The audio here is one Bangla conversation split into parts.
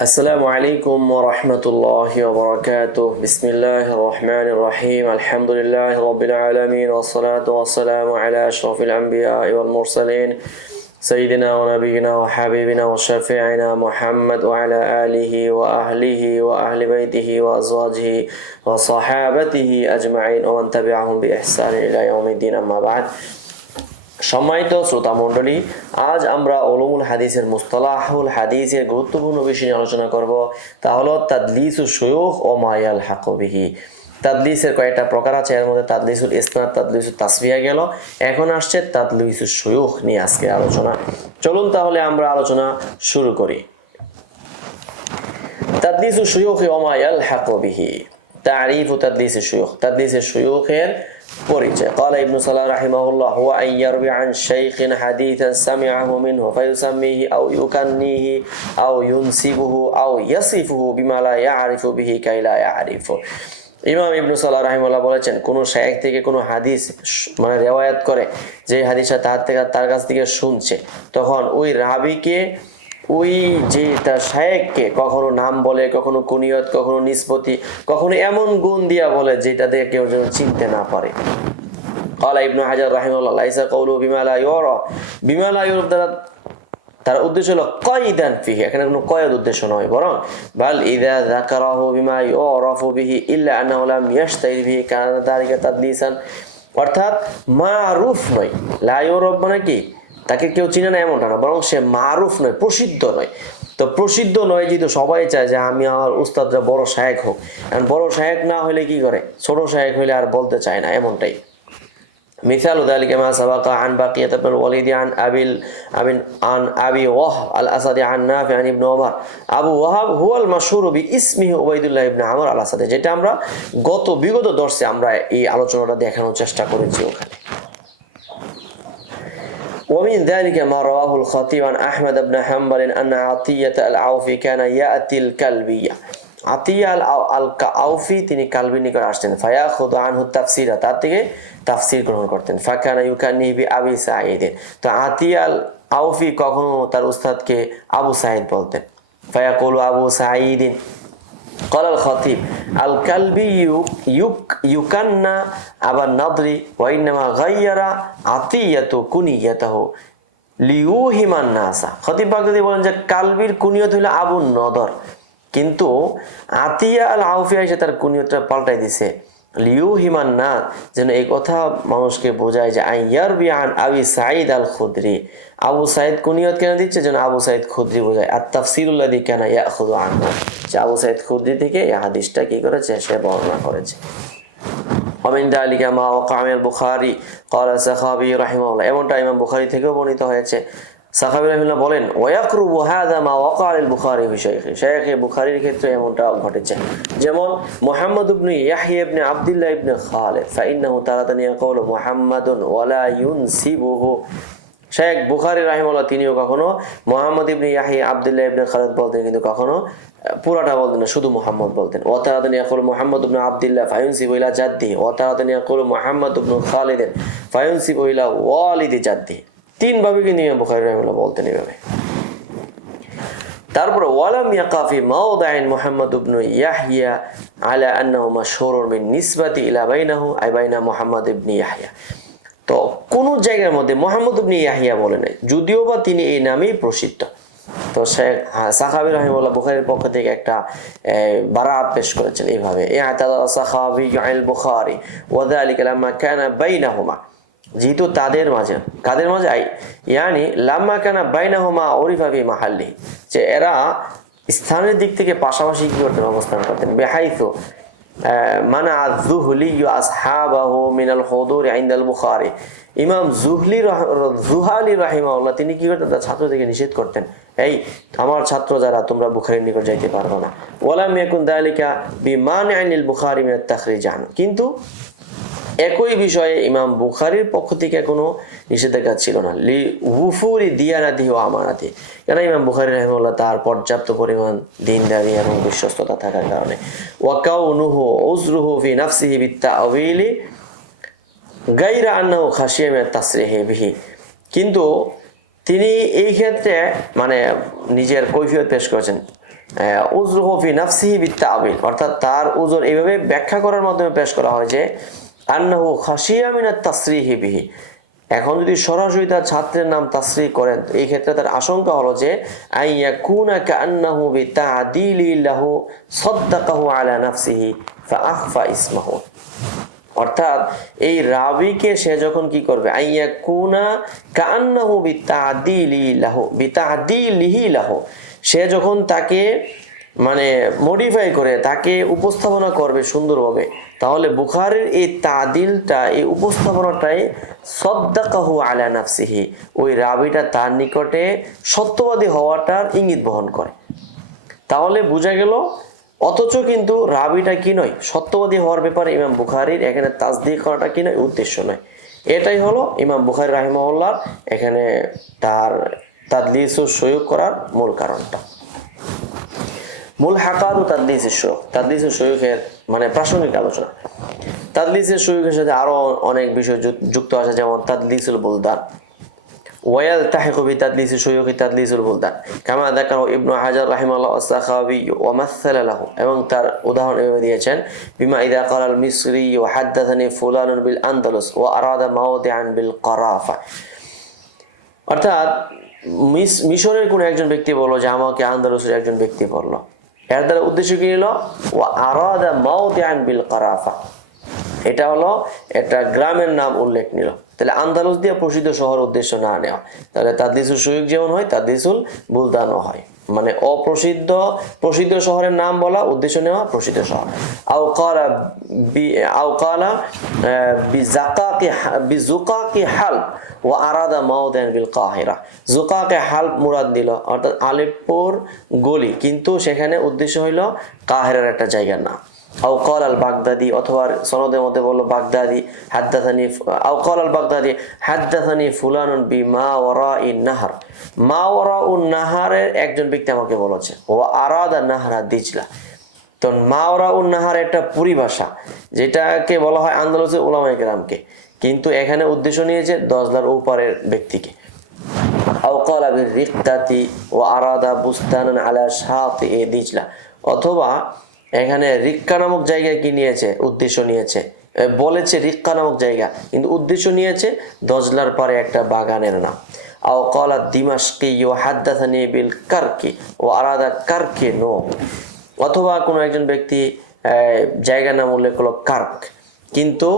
السلام عليكم ورحمة الله وبركاته. بسم الله الرحمن الرحيم. الحمد لله رب العالمين، والصلاة والسلام على أشرف الأنبياء والمرسلين سيدنا ونبينا وحبيبنا وشفيعنا محمد وعلى آله وأهله وأهل بيته وأزواجه وصحابته أجمعين ومن تبعهم بإحسان إلى يوم الدين. أما بعد، সম্মানিত শ্রোতা মণ্ডলী, আজ আমরা উলুমুল হাদিসের মুস্তালাহুল হাদিসের গুরুত্বপূর্ণ বিষয় নিয়ে আলোচনা করব। তা হলো তাদলিসুশ শুয়ুখ ও মা ইয়ালহাকু বিহি। তাদলিসের কয়েকটা প্রকার আছে, এর মধ্যে তাদলিসুল ইসনাদ, তাদলিসুত তাসবিয়া গেল, এখন আসছে তাদলিসুশ শুয়ুখ নিয়ে আজকে আলোচনা। চলুন তাহলে আমরা আলোচনা শুরু করি। তাদলিসুশ শুয়ুখ ও মা ইয়ালহাকু বিহি। তারিফু তাদলিসুশ শুয়ুখ। তাদলিসুশ শুয়ুখের পরিচয়। قال ابن صلاح رحمه الله: هو أن يروي عن شيخ حديثا سمعه منه فيسميه أو يكنيه أو ينسبه أو يصفه بما لا يعرف به كي لا يعرفه। ইমাম ইবনু সালাহ রাহিমাহুল্লাহ বলেছেন, কোন শায়েখ থেকে কোনো হাদিস মানে রেওয়ায়াত করে, যে হাদিসটা তার কাছ থেকে শুনছে, তখন ওই রাবিকে, ওই যে তার শায়েখকে কখনো নাম বলে, কখনো কুনিয়ত, কখনো নিসবতি, কখনো এমন গুণ দিয়া বলে যেটা দিয়ে কেউ যেন চিনতে না পারে। قال ابن حجر رحمه الله: ليس قوله بما لا يعرف। বিমা লা ইউরাফ দ্বারা তার উদ্দেশ্য হলো কয়দান ফিহি, এখানে কোনো কয়েদ উদ্দেশ্য নয়, বরং বাল ইযা যাকারাহু বিমা ইউরাফু বিহি ইল্লা আন্নাহু লাম ইয়াশতাহির বিহি কানা যালিকা তাদলিসান। অর্থাৎ মারুফ নয়, লা ইউরাফ মানে কি, তাকে কেউ চিনে না এমনটা না, বরং সে মারুফ নয়, প্রসিদ্ধ নয়। তো প্রসিদ্ধ নয়, যেহেতু সবাই চায় যে আমি আমার উস্তাদরা বড় শায়েখ হোক, কারণ বড় শায়েখ না হলে কি করে, ছোট শায়েখ হইলে আর বলতে চায় না, এমনটাই। مثال ذلك ما سبق عن بقية بن الوليد عن أبي وهب الأسدي عن نافع عن ابن عمر। আবু ওয়াহাব হুয়াল মাশহুর বিইসমিহি উবাইদুল্লাহ ইবনে আমর আল আসাদি, যেটা আমরা বিগত দর্শে আমরা এই আলোচনাটা দেখানোর চেষ্টা করেছি ওখানে। ومن ذلك ما رواه الخطيب عن أحمد بن حنبل أن عطية العوفي كان يأتي الكلبية। আতিয়া আল আউফি তিনি কালবির নিকট আসতেন, ফায়াখুযু আনহু তাফসীরা, তার থেকে তাফসীর গ্রহণ করতেন। ফাকানা ইউকান্নি বি আবি সাঈদ। তো আতিয়া আল আউফি কখনো তার উস্তাদকে আবু সাঈদ বলতেন। ফায়াকুলু আবু সাঈদ। قال الخطيب: الكلبي يكنى أبا النضر وإنما غير عطية كنيته লিউহিম আন-নাস। খতিব বাগদাদী বলেন যে কালবির কুনিয়ত হলো আবু নদর, কিন্তু আতিয়া আল আউফি এসে তার কুনিয়তটা পাল্টাই দিছে লিউহিম আন-নাস, যেন এই কথা মানুষকে বোঝায় যে আইয়ারবি আন আবি সাঈদ আল খুদরি। আবু সাঈদ কুনিয়ত কেন দিচ্ছে, যেন আবু সাঈদ খুদরি বোঝায়। আর তাফসীরুল্লাযী কানা ইয়াখুযু আনহু, যে আবু সাঈদ খুদরি থেকে এই হাদিসটা কি করেছে, সে বর্ণনা করেছে। ومن ذلك ما وقع من البخاري قال السخاوي رحمه الله। এমনটা ইমাম বুখারী থেকেও বর্ণিত হয়েছে। সাখাবী রাহিমাহুল্লাহ বলেন, ওয়াকরুবু হাযা মা ওয়াকা আল বুখারী ফি শাইখি। শাইখে বুখারীর ক্ষেত্রে এমনটা ঘটেছে। যেমন মুহাম্মদ ইবনে ইয়াহইয়া ইবনে আব্দুল্লাহ ইবনে খালিদ, ফাইন্নাহু তারাতান ইয়াকুলু মুহাম্মাদুন ওয়ালা ইউনসিবুহু। শাইখ বুখারী রাহিমাহুল্লাহ তিনিও কখনো মুহাম্মদ ইবনে ইয়াহইয়া আব্দুল্লাহ ইবনে খালিদ বলতেন, কিন্তু কখনো পুরাটা বলতেন না, শুধু মুহাম্মদ বলতেন। ওয়া তারাতান ইয়াকুলু মুহাম্মদ ইবনে আব্দুল্লাহ ফায়ুনসিবু ইলা জাদ্দিহি, ওয়া তারাতান ইয়াকুলু মুহাম্মদ ইবনে খালিদ ফায়ুনসিবু ইলা ওয়ালিদি জাদ্দিহি। তিন ভাবে কিন্তু ইমাম বুখারী রাহিমাহুল্লাহ বলতেন এভাবে। তারপরে ওয়ালাম ইয়াকা ফি মাওদিন মুহাম্মদ ইবনে ইয়াহইয়া আলা আন্নাহু মাশহুরুন বিন নিসবাতি ইলা বাইনাহু আই বাইনা মুহাম্মদ ইবনে ইয়াহইয়া। তো কোন জায়গার মধ্যে মুহাম্মদ ইবনে ইয়াহইয়া বলে নাই, যদিও বা তিনি এই নামেই প্রসিদ্ধ। তো শেখ সাখাবী রাহিমাহুল্লাহ বুখারীর পক্ষ থেকে একটা বারাত পেশ করেছেন এইভাবে: ইআতাদা সাখাবী আল বুখারী ওয়া যালিকা লাম্মা কানা বাইনাহুমা, যেহেতু তাদের মাঝে, কাদের মাঝে, ইয়ানি লাম্মা কানা বাইনাহুমা উরিফা ফি মাহাল্লি, যে এরা স্থানের দিক থেকে পাশাপাশি কি করতেন, অবস্থান করতেন। বিহাইতু মানা আয-যুহলি আসহাবাহু মিনাল হুদুর ইনদাল বুখারী। ইমাম জুহালি রাহিমাহুল্লাহ তিনি কি করতেন, তার ছাত্র থেকে নিষেধ করতেন, এই আমার ছাত্র যারা, তোমরা বুখারীর নিকট যাইতে পারবে না। ওয়ালাম ইয়াকুন যালিকা বিমানি'ন লিল বুখারী মিনাত তাখরিজ আনহু। কিন্তু একই বিষয়ে ইমাম বুখারীর পক্ষ থেকে কোনো নিষেধাজ্ঞা ছিল না, লি উফুরি দিয়ানাতিহি ওয়া আমানাতিহি, কেন ইমাম বুখারী রাহিমাহুল্লাহ তার পর্যাপ্ত পরিমাণ দিনদারি এবং বিশ্বস্ততা থাকার কারণে। ওয়া কাউনুহু উযরুহু ফি নাফসিহি বিত-তা'ওয়িলি গায়রা আন্নাহু খাশিয়া মিনাত তাসরিহি বিহি। কিন্তু তিনি এই ক্ষেত্রে মানে নিজের কৈফিয়ত পেশ করেছেন, উজরুহু ফি নাফসিহি বিত্তাবিল, অর্থাৎ তার উজর এইভাবে ব্যাখ্যা করার মাধ্যমে পেশ করা হয় যে আন্নাহু খাশিয়া মিনাত তাসরিহি বিহি, এখন যদি সরাসরি তার ছাত্রের নাম তাসরিহ করেন তো এই ক্ষেত্রে তার আশঙ্কা হলো যে আইয়াকুনা কান্নাহু বিতাদিলি লাহু সাদ্দাকাহু আলা নাফসিহি ফাআখফা ইসমাহু, অর্থাৎ এই রাবিকে সে যখন কি করবে আইয়াকুনা কান্নাহু বিতাদিলিহি লাহু, সে যখন তাকে মানে মডিফাই করে তাকে উপস্থাপনা করবে সুন্দরভাবে, তাহলে বুখারীর এই তাদিলটা এই উপস্থাপনাটাই সাদ্দাকাহু আলা নাফসিহি, ওই রাবিটা তার নিকটে সত্যবাদী হওয়াটার ইঙ্গিত বহন করে। তাহলে বোঝা গেল অথচ কিন্তু রাবিটা কি নয়, সত্যবাদী হওয়ার ব্যাপারে ইমাম বুখারীর এখানে তাসদিক করাটা কি নয়, উদ্দেশ্য নয়। এটাই হলো ইমাম বুখারী রাহিমাহুল্লাহর এখানে তার তাদলিসুস সূয়ুখ করার মূল কারণটা। মুলহাকাত ও তাদলিসুস সূয়ুখ, তাদলিসুস সূয়ুখের মানে প্রাসঙ্গিক আলোচনা। তাদলিসের সূয়ুখের সাথে আরো অনেক বিষয় যুক্ত আছে, যেমন তাদলিসুল বুলদান, ويلتحق بتدليس شيوخ تدليس البلدان كما ذكر ابن حجر رحمه الله السخاوي ومثل له, এবং তার উদাহরণ এভাবে দিয়েছেন বিমা ইদা قال المصري وحدثني فلان بالأندلس وأراد موضعا بالقرافة, অর্থাৎ মিশরের কোন একজন ব্যক্তি বলল যে আমাকে আন্দালুসের একজন ব্যক্তি বলল, এর দ্বারা উদ্দেশ্য কি হলো ওয়া আরাদা মাওদিআন বিল কারাফা, এটা হলো একটা গ্রামের নাম উল্লেখ নিল, তাহলে আন্দালুস দিয়ে প্রসিদ্ধ শহর উদ্দেশ্য না নেওয়া, তাহলে তাদলিসুল সূয়ুখ যেমন হয় তাদলিসুল বুলদানও হয়, মানে অপ্রসিদ্ধ প্রসিদ্ধ শহরের নাম বলা উদ্দেশ্য নেওয়া প্রসিদ্ধ শহর। আও কালা বিজুকাকি হাল ওয়া আরাদা মাওদিআন বিল কাহিরা, জুকাকে হাল মুরাদ দিল অর্থাৎ আলেপ্পোর গলি, কিন্তু সেখানে উদ্দেশ্য হইল কাহিরার একটা জায়গার নাম। আও ক্বাল আল বাগদাদি, অথবা সনদের মধ্যে বলল বাগদাদি হাদ্দাসানি, আও ক্বাল আল বাগদাদি হাদ্দাসানি ফুলানুন বিমা ওয়ারাইন নাহর, মা ওয়ারাউন নাহারের একজন ব্যক্তি আমাকে বলেছে, ও আরাদা নাহরা দিজলা, তো মা ওয়ারাউন নাহার একটা পরিভাষা যেটাকে বলা হয় আন্দালুসের উলামায়ে কেরামকে, কিন্তু এখানে উদ্দেশ্য নিয়েছে দজলার উপরের ব্যক্তিকে। আও ক্বাল বির রিক্তাতি ওয়া আরাদা বুস্তানান আলা শাতি দিজলা, অথবা এখানে রিক্কা নামক জায়গায় কি নিয়েছে উদ্দেশ্য নিয়েছে, বলেছে রিক্কা নামক জায়গা কিন্তু উদ্দেশ্য নিয়েছে দজলার পারে একটা বাগানের নাম। আও ক্বালা দিমাশকি ওয়া হাদ্দাসানি বিল কারকি ওয়া আরাদা কারকে নো, অথবা কোনো একজন ব্যক্তি জায়গার নাম উল্লেখ করলো কার্ক, কিন্তু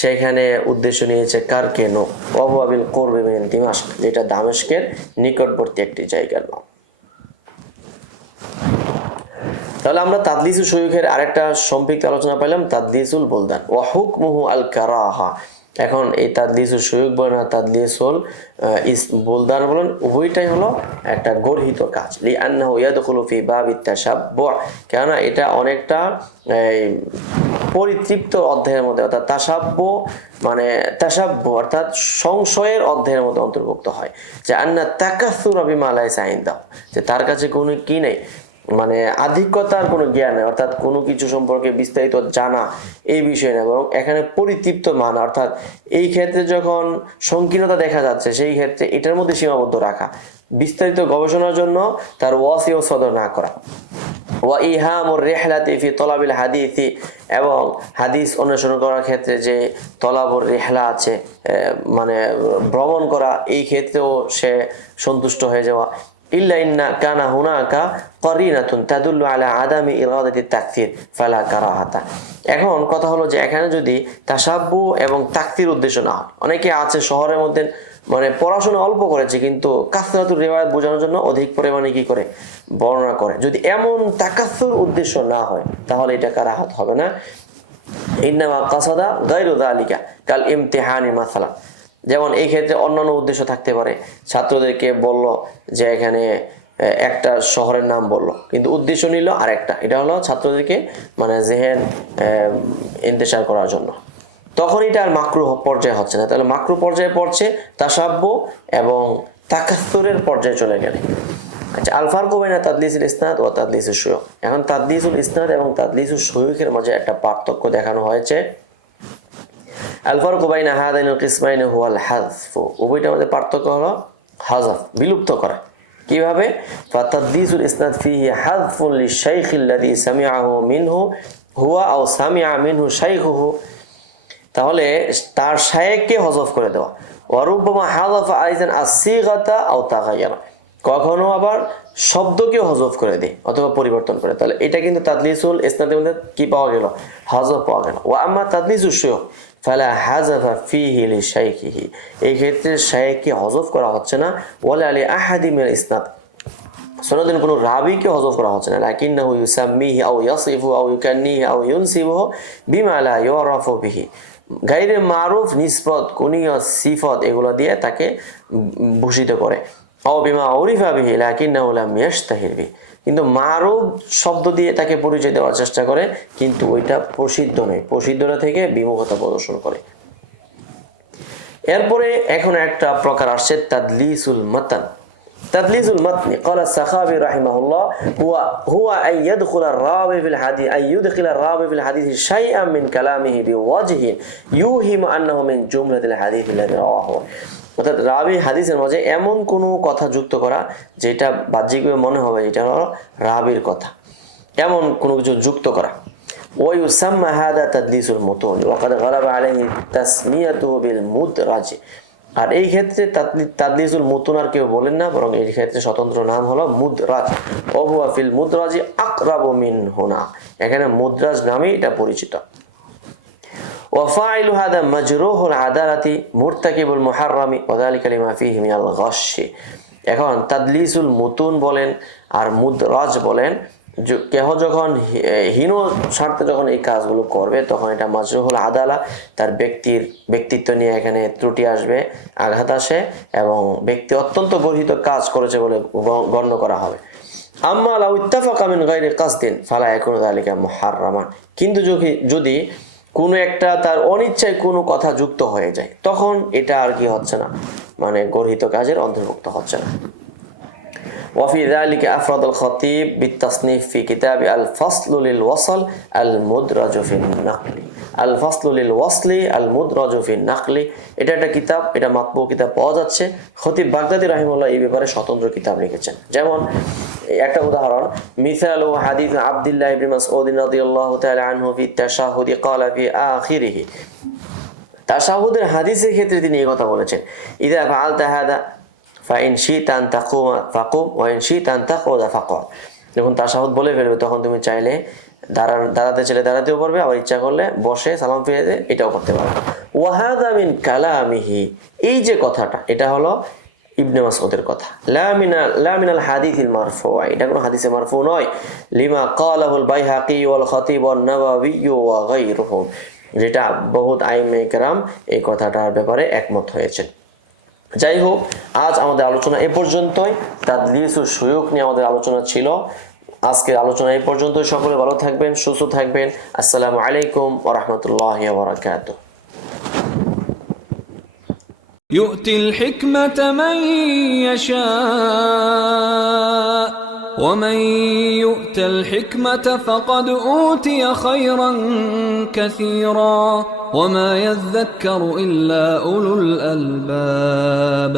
সেখানে উদ্দেশ্য নিয়েছে কারকে নো ওয়া বিল কুরবি মিন দিমাশক, যেটা দামেস্কের নিকটবর্তী একটি জায়গার নাম। তাহলে আমরা তাদলিসুল সূয়ুখের আরেকটা সম্পৃক্ত আলোচনা পেলাম, তাদলিসুল বুলদান ওয়া হুকমুহু আল কারাহা। এখন এই তাদলিসুল সূয়ুখ বলেন আর তাদলিসুল বুলদান বলেন উভয়টাই হলো একটা গর্হিত কাজ, লিআন্নাহু ইয়াদখুলু ফি বাবিত তাশাব্বু, কেননা এটা অনেকটা পরিতৃপ্ত অধ্যায়ের মধ্যে, অর্থাৎ তাশাব্বু মানে তাশাব্বু অর্থাৎ সংশয়ের অধ্যায়ের মধ্যে অন্তর্ভুক্ত হয়, যে আন্না তাকাসসুরা বিমা লাইসা ইনদাহু, যে তার কাছে কোনো কি নেই মানে আধিক্যতার কোনো জ্ঞান নেই, অর্থাৎ কোনো কিছু সম্পর্কে বিস্তারিত জানা এই বিষয় না, বরং এখানে পরিতৃপ্ত মান, অর্থাৎ এই ক্ষেত্রে যখন সংকীর্ণতা দেখা যাচ্ছে সেই ক্ষেত্রে এটার মধ্যে সীমাবদ্ধ রাখা, বিস্তারিত গবেষণার জন্য তার ওয়াসি ও সদর না করা। ওয়া ইহামুর রিহলাতি ফি তলাবিল হাদিসি, এবং হাদিস অনুসরণ করার ক্ষেত্রে যে তলাবুর রিহলা আছে মানে ভ্রমণ করা, এই ক্ষেত্রেও সে সন্তুষ্ট হয়ে যাওয়া। ইল্লা ইন্না কানা হুনাকা কারিনাতুন তাদুল্লু আলা আদামি ইরাদাতি তাকসির ফালা কারাহাতা। এখন কথা হলো যে এখানে যদি তাশাব্বু এবং তাকসির উদ্দেশ্য না হয়, অনেকে আছে শহরের মধ্যে মানে পড়াশোনা অল্প করেছে কিন্তু কাসরাতুর রিওয়ায়াত বোঝানোর জন্য অধিক পরিমাণে কি করে বর্ণনা করে, যদি এমন তাকাসসুর উদ্দেশ্য না হয় তাহলে এটা কারাহাত হবে না। ইন্নামা কাসাদা গায়রু যালিকা কাল ইমতিহানি মাসালা, যেমন এই ক্ষেত্রে অন্যান্য উদ্দেশ্য থাকতে পারে, ছাত্রদেরকে বলল যে এখানে একটা শহরের নাম বলল কিন্তু উদ্দেশ্য নিল আরেকটা, এটা হলো ছাত্রদেরকে মানে জেহেন ইন্তেশার করার জন্য, তখন এটা আর মাকরুহ পর্যায়ে হচ্ছে না, তাহলে মাকরুহ পর্যায়ে পড়ছে তাশাব্বু এবং তাকাসসুরের পর্যায়ে চলে গেলে। আচ্ছা, আল ফারকু বাইনা তাদলিসুল ইসনাদ ওয়া তাদলিসুশ শুয়ুখ, এখন তাদলিসুল ইসনাদ এবং তাদলিসুশ শুয়ুখের মাঝে একটা পার্থক্য দেখানো হয়েছে। আল ফারকু বাইনা হাদাইনিল কিসমাইনি হুয়াল হাযফু, উভয়টার মধ্যে পার্থক্য হলো হাযফ বিলুপ্ত করা। কিভাবে? ফাতাদলিসুল ইসনাদ ফিহি হাযফুন লিশাইখ আল্লাযী সামিআহু মিনহু হুয়া আও সামিআ মিনহু শাইখুহু, তাহলে তার শায়েখকে হযফ করে দেওয়া। ওয়া রুব্বামা হাযাফা আইযান আসসিগাতা আও তাগায়্যারা, কখনো আবার শব্দকে হযফ করে দেয় অথবা পরিবর্তন করে। তাহলে এটা কিন্তু তাদলিসুল ইসনাদের মধ্যে কি পাওয়া গেল? হযফ পাওয়া গেল। ওয়া আম্মা তাদলিসুশ শাইখ ফালা হাযাফা ফিহি লিশাইখিহি, এই ক্ষেত্রে শায়েখকে হযফ করা হচ্ছে না। ওয়ালা লি আহাদি মিনাল ইসনাদ, সনদের কোনো রাবিকে হযফ করা হচ্ছে না। লাকিন্নাহু ইউসাম্মিহি আও ইয়াসিফু আও ইউকান্নিহি আও ইউনসিবুহু বিমা লা ইউরাফু বিহি, গায়রে মারুফ, নিসবত, কুনিয়ত, সিফত এগুলো দিয়ে তাকে ভূষিত করে। আও বিমা উরিফা বিহি লাকিন্নাহু লাম ইয়াশতাহির বিহি, কিন্তু মারুফ শব্দ দিয়ে তাকে পরিচয় দেওয়ার চেষ্টা করে, কিন্তু ওইটা প্রসিদ্ধ নয়, প্রসিদ্ধতা থেকে বিমুখতা প্রদর্শন করে। এরপরে এখন একটা প্রকার আসছে তাদলিসুল মাতান। তাদলিসুল মাতনি قال السخاوي رحمه الله هو أن يدخل الراوي في الحديث أن يدخل الراوي في الحديث شيئا من كلامه بوجه يوهم أنه من جملة الحديث الذي رواه, অর্থাৎ রাবি হাদিসের মাঝে এমন কোনো কথা যুক্ত করা যেটা বাহ্যিকভাবে মনে হবে এটা হলো রাবির কথা, এমন কোনো কিছু যুক্ত করা। ويسمى هذا تدليس المتون وقد غلب عليه تسميته بالمدرج, আর এই ক্ষেত্রে তাদলিসুল মুতুন আর কেউ বলেন না, বরং এই ক্ষেত্রে স্বতন্ত্র নাম হলো মুদরাজ। ওহুয়া ফিল মুদরাজি আকরাবু মিন হুনা, এখানে মুদরাজ নামে এটা পরিচিত। ওয়া ফাইলু হাদা মাজরুহুল আদালাতি মুরতাকিবুল মুহাররামি ওয়া যালিকা লিমা ফীহি মিনাল গাশশি। এখন তাদলিসুল মুতুন বলেন আর মুদরাজ বলেন, কেহ যখন হীন স্বার্থে যখন এই কাজগুলো করবে তখন এটা মাজরুহুল আদালা, তার ব্যক্তিত্ব নিয়ে এখানে ত্রুটি আসবে, আঘাত আসে এবং ব্যক্তি অত্যন্ত গর্হিত কাজ করেছে বলে গণ্য করা হবে। আম্মা লাউ ইত্তাফাকা মিন গায়রি কাসদিন ফালা ইয়াকুনু যালিকা মুহাররামান, কিন্তু যদি কোনো একটা তার অনিচ্ছায় কোনো কথা যুক্ত হয়ে যায় তখন এটা আর কি হচ্ছে না, মানে গর্হিত কাজের অন্তর্ভুক্ত হচ্ছে না। وفي ذلك أفرد الخطيب بالتصنيف في كتاب الفصل للوصل المدرج في النقل, الفصل للوصل المدرج في النقل, এটা একটা কিতাব, এটা মাতবু কিতাব পাওয়া যাচ্ছে। খতিব বাগদাদি রাহিমাহুল্লাহ এই ব্যাপারে স্বতন্ত্র কিতাব লিখেছেন। যেমন একটা উদাহরণ, মিসালু হাদিস আব্দুল্লাহ ইবনে মাসউদ রাদিয়াল্লাহু তাআলা আনহু ফি তাশাহুদ ক্বালা ফি আখিরিহি, তাশাহুদের হাদিসের ক্ষেত্রে তিনি এই কথা বলেছেন, ইযা ফাআলতা হাদা ফাইন শিতা আন তাকুমা ফাকুম ওয়া ইন শিতা আন তাকুদা ফাকুদ, যখন তাশাহুদ বলে ফেলবে তখন তুমি চাইলে দাঁড়াতে চাইলে দাঁড়াতেও পারবে, আবার ইচ্ছা করলে বসে সালাম ফিরিয়ে দিয়ে এটাও করতে পারবে। ওয়া হাযা মিন কালামিহি, এই যে কথাটা এটা হলো ইবনে মাসউদের কথা। লা মিনাল হাদিসিল মারফু, এটা কোনো হাদিসে মারফু নয়। লিমা ক্বালাহুল বাইহাকি ওয়াল খতিব ওয়ান নাওয়াবী ওয়া গায়রুহুম, যেটা বহুত আইম্মে কেরাম এই কথাটার ব্যাপারে একমত হয়েছেন। যাই হোক, আজ আমাদের আলোচনা এ পর্যন্তই। তাদলিসুশ শুয়ুখ নিয়ে আমাদের আলোচনা ছিল। আজকের আলোচনা এই পর্যন্ত। সকলে ভালো থাকবেন, সুস্থ থাকবেন। আসসালামু আলাইকুম ওয়া রাহমাতুল্লাহি ওয়া বারাকাতুহু। يؤتي الحكمة من يشاء ومن يؤت الحكمة فقد أوتي خيرا كثيرا وما يذكر إلا أولو الألباب.